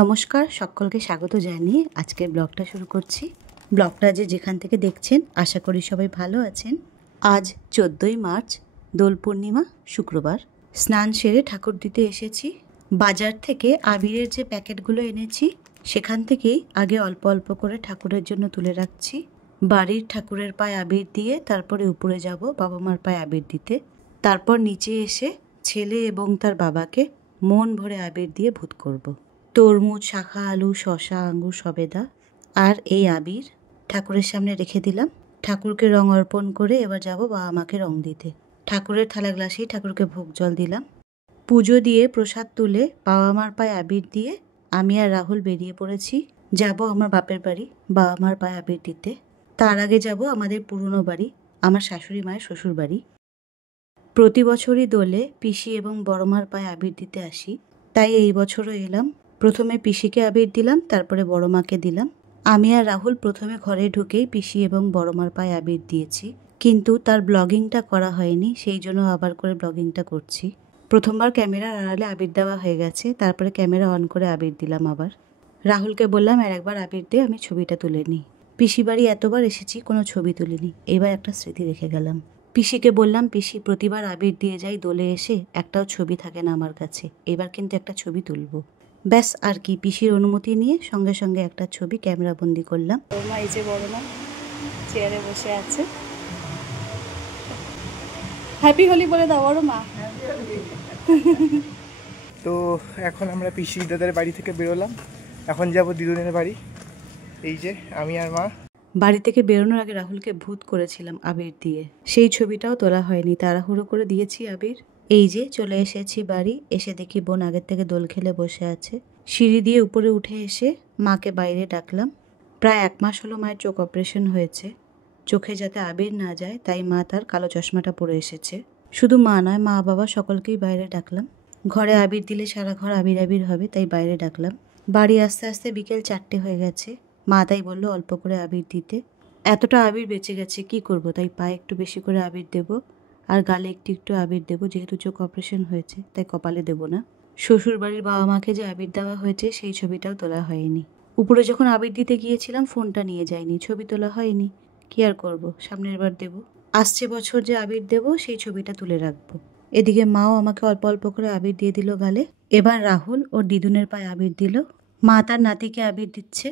নমস্কার, সকলকে স্বাগত জানিয়ে আজকের ব্লগটা শুরু করছি। ব্লগটা যেখান থেকে দেখছেন আশা করি সবাই ভালো আছেন। আজ 14ই মার্চ, দোল পূর্ণিমা, শুক্রবার। স্নান সেরে ঠাকুর দিতে এসেছি। বাজার থেকে আবিরের যে প্যাকেটগুলো এনেছি সেখান থেকেই আগে অল্প অল্প করে ঠাকুরের জন্য তুলে রাখছি। বাড়ির ঠাকুরের পায়ে আবির দিয়ে তারপরে উপরে যাব বাবা মার পায়ে আবির দিতে। তারপর নিচে এসে ছেলে এবং তার বাবাকে মন ভরে আবির দিয়ে ভূত করব। তরমুজ, শাখা, আলু, শশা, আঙ্গুর, সবেদা আর এই আবির ঠাকুরের সামনে রেখে দিলাম। ঠাকুরকে রং অর্পণ করে এবার যাব বাবা মাকে রং দিতে। ঠাকুরের থালা গ্লাসেই ঠাকুরকে ভোগ জল দিলাম। পুজো দিয়ে প্রসাদ তুলে বাবা মার পায়ে আবির দিয়ে আমি আর রাহুল বেরিয়ে পড়েছি। যাব আমার বাপের বাড়ি বাবা মার পায়ে আবির দিতে। তার আগে যাব আমাদের পুরনো বাড়ি, আমার শাশুড়ি মায়ের শ্বশুর বাড়ি। প্রতি বছরই দোলে পিসি এবং বড় মার পায়ে আবির দিতে আসি, তাই এই বছরও এলাম। প্রথমে পিসিকে আবির দিলাম, তারপরে বড় মাকে দিলাম। আমি আর রাহুল প্রথমে ঘরে ঢুকেই পিসি এবং বড় মার পায়ে আবির দিয়েছি, কিন্তু তার ব্লগিংটা করা হয়নি, সেই জন্য আবার করে ব্লগিংটা করছি। প্রথমবার ক্যামেরার আড়ালে আবির দেওয়া হয়ে গেছে, তারপরে ক্যামেরা অন করে আবির দিলাম আবার। রাহুলকে বললাম আর একবার আবির দিয়ে আমি ছবিটা তুলে নিই। পিসি বাড়ি এতবার এসেছি, কোনো ছবি তুলিনি, এবার একটা স্মৃতি রেখে গেলাম। পিসিকে বললাম, পিসি প্রতিবার আবির দিয়ে যাই, দোলে এসে একটাও ছবি থাকে না আমার কাছে, এবার কিন্তু একটা ছবি তুলবো। ব্যাস আর কি, পিসির অনুমতি নিয়ে সঙ্গে সঙ্গে একটা ছবি ক্যামেরা বন্দি করলাম। বড়মা, এই যে বড়মা চেয়ারে বসে আছে। হ্যাপি হোলি বলে দাও বড়মা। তো এখন আমরা পিসি দাদার বাড়ি থেকে বেরোলাম, এখন যাব দিদুনের বাড়ি। এই যে আমি আর মা। বাড়ি থেকে বেরোনোর আগে রাহুলকে ভূত করেছিলাম আবির দিয়ে, সেই ছবিটাও তোলা হয়নি, তাড়াহুড়ো করে দিয়েছি আবির। এই যে চলে এসেছি বাড়ি, এসে দেখি বোন আগের থেকে দোল খেলে বসে আছে। সিঁড়ি দিয়ে উপরে উঠে এসে মাকে বাইরে ডাকলাম। প্রায় 1 মাস হলো মায়ের চোখ অপারেশন হয়েছে, চোখে যাতে আবির না যায় তাই মা তার কালো চশমাটা পরে এসেছে। শুধু মা নয়, মা বাবা সকলকেই বাইরে ডাকলাম। ঘরে আবির দিলে সারা ঘর আবির আবির হবে, তাই বাইরে ডাকলাম। বাড়ি আস্তে আস্তে বিকেল 4টে হয়ে গেছে। মা তাই বললো অল্প করে আবির দিতে। এতটা আবির বেঁচে গেছে, কি করব, তাই পায়ে একটু বেশি করে আবির দেব আর গালে একটু একটু আবির দেবো। যেহেতু চোখ অপারেশন হয়েছে তাই কপালে দেব না। শ্বশুর বাড়ির বাবা মাকে যে আবির দেওয়া হয়েছে সেই ছবিটাও তোলা হয়নি। উপরে যখন আবির দিতে গিয়েছিলাম ফোনটা নিয়ে যাইনি, ছবি তোলা হয়নি। কি আর করব, সামনের বার দেব। আসছে বছর যে আবির দেব সেই ছবিটা তুলে রাখবো। এদিকে মাও আমাকে অল্প অল্প করে আবির দিয়ে দিল গালে। এবার রাহুল ওর দিদুনের পায়ে আবির দিল। মা তার নাতিকে আবির দিচ্ছে।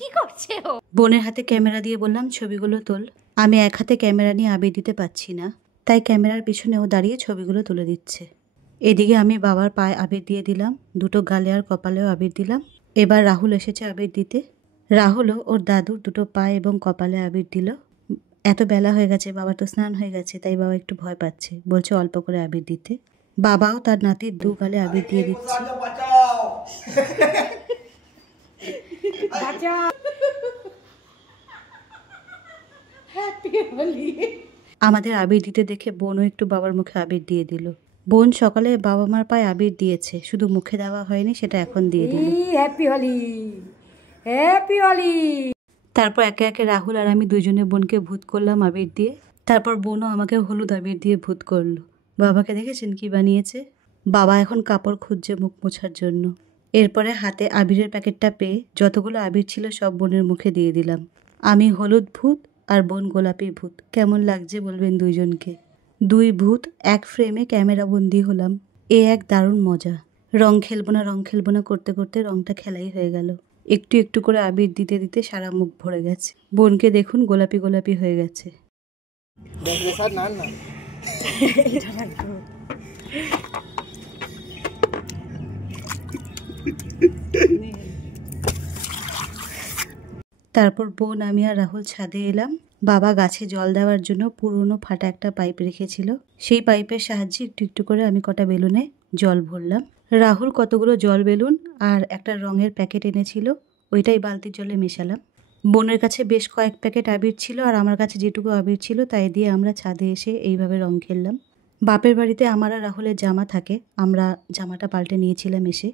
কি করছে ও? বোনের হাতে ক্যামেরা দিয়ে বললাম ছবিগুলো তোল। আমি এক হাতে ক্যামেরা নিয়ে আবির দিতে পারছি না, তাই ক্যামেরার পিছনেও দাঁড়িয়ে ছবিগুলো তুলে দিচ্ছে। এদিকে আমি বাবার পায়ে আবির দিয়ে দিলাম, দুটো গালে আর কপালেও আবির দিলাম। এবার রাহুল এসেছে আবির দিতে। রাহুলও ওর দাদুর দুটো পায়ে এবং কপালে আবির দিল। এত বেলা হয়ে গেছে, বাবা তো স্নান হয়ে গেছে, তাই বাবা একটু ভয় পাচ্ছে, বলছে অল্প করে আবির দিতে। বাবাও তার নাতির 2 গালে আবির দিয়ে দিচ্ছে। আমাদের আবির দিতে দেখে বোনও একটু বাবার মুখে আবির দিয়ে দিল। বোন সকালে বাবা মার পায়ে আবির দিয়েছে, শুধু মুখে দেওয়া হয়নি, সেটা এখন দিয়ে দিল। Happy Holi, happy Holi. তারপর একে একে রাহুল আর আমি দুজনে বোনকে ভূত করলাম আবির দিয়ে। তারপর বোনও আমাকে হলুদ আবির দিয়ে ভূত করলো। বাবাকে দেখেছেন কি বানিয়েছে? বাবা এখন কাপড় খুঁজছে মুখ মোছার জন্য। এরপরে হাতে আবিরের প্যাকেটটা পেয়ে যতগুলো আবির ছিল সব বোনের মুখে দিয়ে দিলাম। আমি হলুদ ভূত আর বোন গোলাপি ভূত। কেমন লাগছে বলবেন দুইজনকে? 2 ভূত এক ফ্রেমে ক্যামেরা বন্দি হলাম। এ এক দারুণ মজা। রং খেলবো না করতে করতে রংটা খেলাই হয়ে গেল। একটু একটু করে আবির দিতে দিতে সারা মুখ ভরে গেছে। বোনকে দেখুন গোলাপি গোলাপি হয়ে গেছে। তারপর বোন, আমি আর রাহুল ছাদে এলাম। বাবা গাছে জল দেওয়ার জন্য পুরনো ফাটা একটা পাইপ রেখেছিল, সেই পাইপের সাহায্যে একটু একটু করে আমি কটা বেলুনে জল ভরলাম। রাহুল কতগুলো জল বেলুন আর একটা রঙের প্যাকেট এনেছিল, ওইটাই বালতির জলে মেশালাম। বোনের কাছে বেশ কয়েক প্যাকেট আবির ছিল আর আমার কাছে যেটুকু আবির ছিল তাই দিয়ে আমরা ছাদে এসে এইভাবে রং খেললাম। বাপের বাড়িতে আমার আর রাহুলের জামা থাকে, আমরা জামাটা পাল্টে নিয়েছিলাম এসে।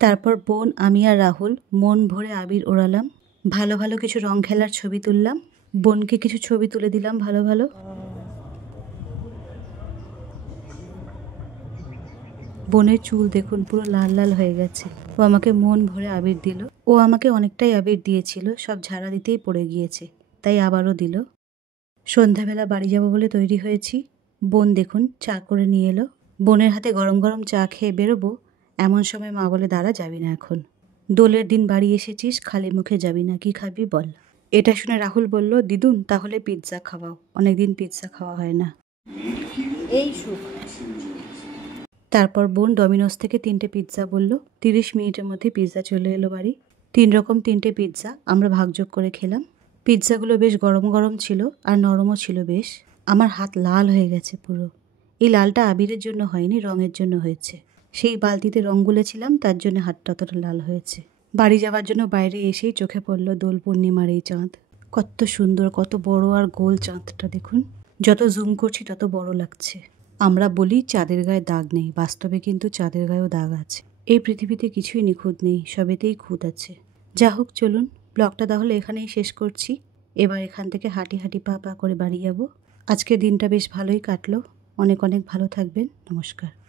তারপর বোন, আমি আর রাহুল মন ভরে আবির ওড়ালাম। ভালো ভালো কিছু রং খেলার ছবি তুললাম, বোনকে কিছু ছবি তুলে দিলাম ভালো ভালো। বোনের চুল দেখুন পুরো লাল লাল হয়ে গেছে। ও আমাকে মন ভরে আবির দিল। ও আমাকে অনেকটাই আবির দিয়েছিল, সব ঝাড়া দিতেই পড়ে গিয়েছে, তাই আবারও দিল। সন্ধ্যাবেলা বাড়ি যাব বলে তৈরি হয়েছি। বোন দেখুন চা করে নিয়ে এলো। বোনের হাতে গরম গরম চা খেয়ে বেরোবো, এমন সময় মা বলে দাঁড়া, যাবি না এখন, দোলের দিন বাড়ি এসেছিস, খালি মুখে যাবি না, কি খাবি বল। এটা শুনে রাহুল বলল, দিদুন তাহলে পিৎজা খাওয়াও, অনেকদিন পিৎজা খাওয়া হয় না। এই সুখ। তারপর বোন ডমিনোস থেকে 3টে পিৎজা বলল। 30 মিনিটের মধ্যে পিৎজা চলে এলো বাড়ি। 3 রকম 3টে পিৎজা আমরা ভাগযোগ করে খেলাম। পিৎজাগুলো বেশ গরম গরম ছিল আর নরমও ছিল বেশ। আমার হাত লাল হয়ে গেছে পুরো। এই লালটা আবিরের জন্য হয়নি, রঙের জন্য হয়েছে। সেই বালতিতে রং গুলেছিলাম, তার জন্য হাতটা অতটা লাল হয়েছে। বাড়ি যাওয়ার জন্য বাইরে এসেই চোখে পড়ল দোল পূর্ণিমার এই চাঁদ। কত সুন্দর, কত বড় আর গোল চাঁদটা দেখুন। যত জুম করছি তত বড় লাগছে। আমরা বলি চাঁদের গায়ে দাগ নেই, বাস্তবে কিন্তু চাঁদের গায়েও দাগ আছে। এই পৃথিবীতে কিছুই নিখুঁত নেই, সবেতেই খুঁত আছে। যা হোক, চলুন ব্লগটা তাহলে এখানেই শেষ করছি। এবার এখান থেকে হাঁটি হাঁটি পা পা করে বাড়ি যাব। আজকের দিনটা বেশ ভালোই কাটলো। অনেক অনেক ভালো থাকবেন। নমস্কার।